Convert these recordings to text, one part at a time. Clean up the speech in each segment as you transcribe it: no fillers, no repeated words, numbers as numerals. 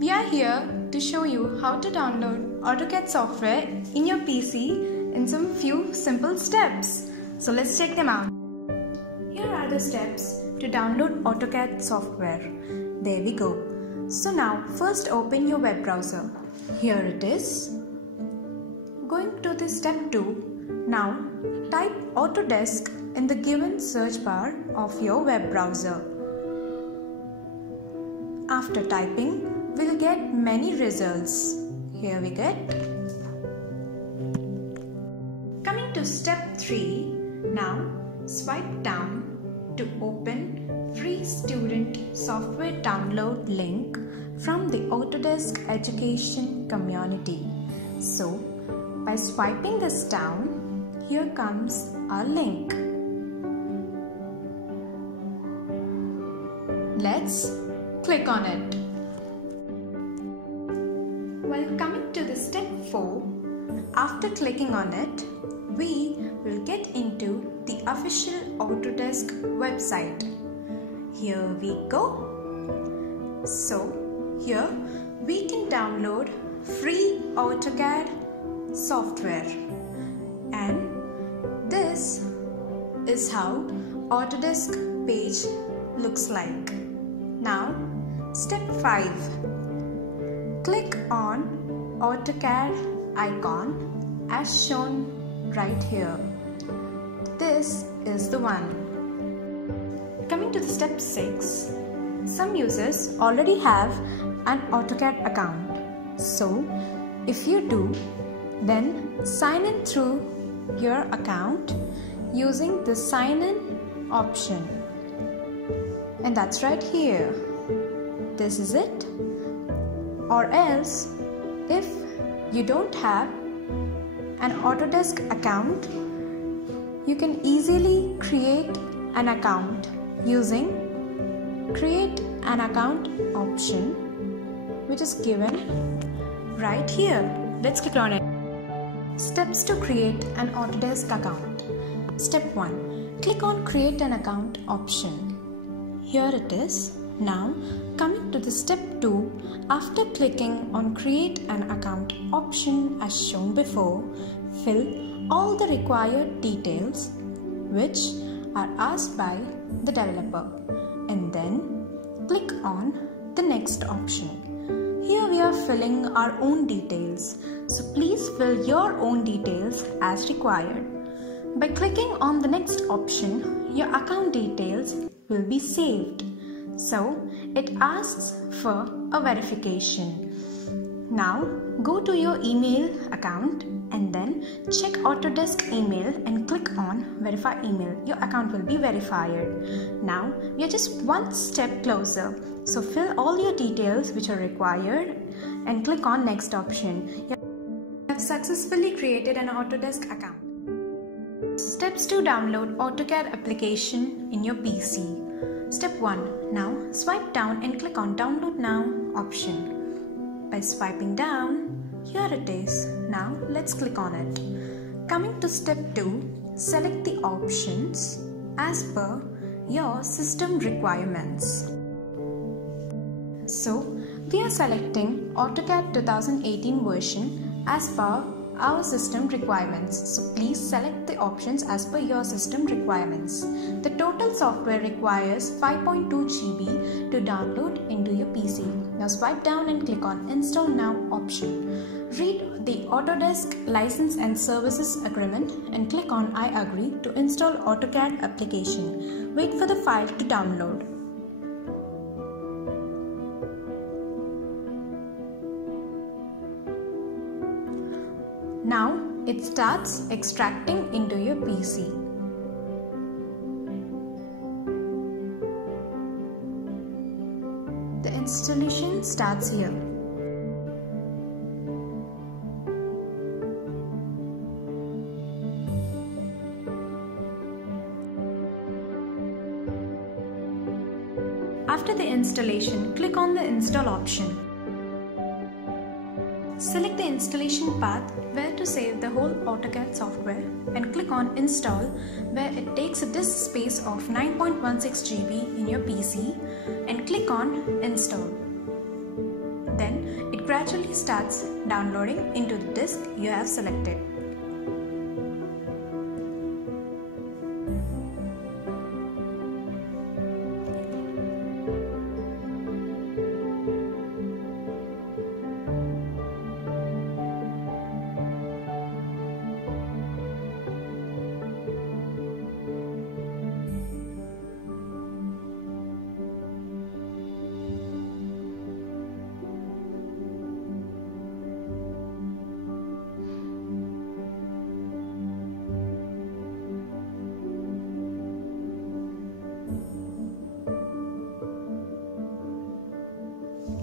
We are here to show you how to download AutoCAD software in your PC in some few simple steps. So let's check them out. Here are the steps to download AutoCAD software. There we go. So now first open your web browser. Here it is. Going to the step 2. Now type Autodesk in the given search bar of your web browser. After typing, we'll get many results. Here we get. Coming to step 3, now swipe down to open free student software download link from the Autodesk education community. So by swiping this down, here comes our link. Let's click on it. While coming to the step 4, after clicking on it, we will get into the official Autodesk website. Here we go. So here we can download free AutoCAD software, and this is how Autodesk page looks like. Now step 5. Click on AutoCAD icon as shown right here. This is the one. Coming to the step 6. Some users already have an AutoCAD account. So if you do, then sign in through your account using the sign in option. And that's right here. This is it. Or else, if you don't have an Autodesk account, you can easily create an account using create an account option, which is given right here. Let's click on it. Steps to create an Autodesk account. Step 1. Click on create an account option. Here it is. Now coming to the step 2, after clicking on create an account option as shown before, fill all the required details which are asked by the developer, and then click on the next option. Here we are filling our own details, so please fill your own details as required. By clicking on the next option, your account details will be saved. So it asks for a verification. Now go to your email account and then check Autodesk email and click on verify email. Your account will be verified. Now we are just one step closer. So fill all your details which are required and click on next option. You have successfully created an Autodesk account. Steps to download AutoCAD application in your PC. Step 1. Now swipe down and click on download now option. By swiping down, here it is. Now let's click on it. Coming to step 2, select the options as per your system requirements. So we are selecting AutoCAD 2018 version as per our system requirements. So please select the options as per your system requirements. The total software requires 5.2 GB to download into your PC. Now swipe down and click on install now option. Read the Autodesk license and services agreement and click on I agree to install AutoCAD application. Wait for the file to download. Now it starts extracting into your PC. The installation starts here. After the installation, click on the install option. Select the installation path where to save the whole AutoCAD software and click on install, where it takes a disk space of 9.16 GB in your PC, and click on install. Then gradually starts downloading into the disk you have selected.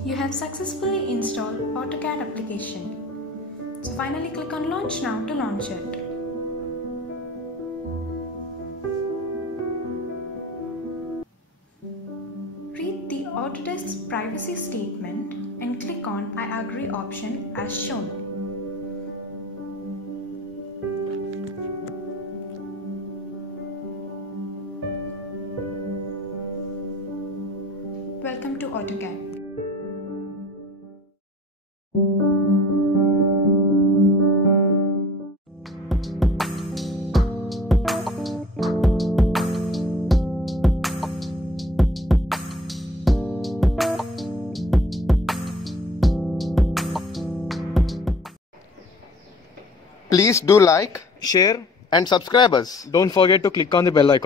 You have successfully installed AUTOCAD application. So finally click on Launch Now to launch it. Read the Autodesk's privacy statement and click on I agree option as shown. Welcome to AUTOCAD. Please do like, share, and subscribe us. don't forget to click on the bell icon.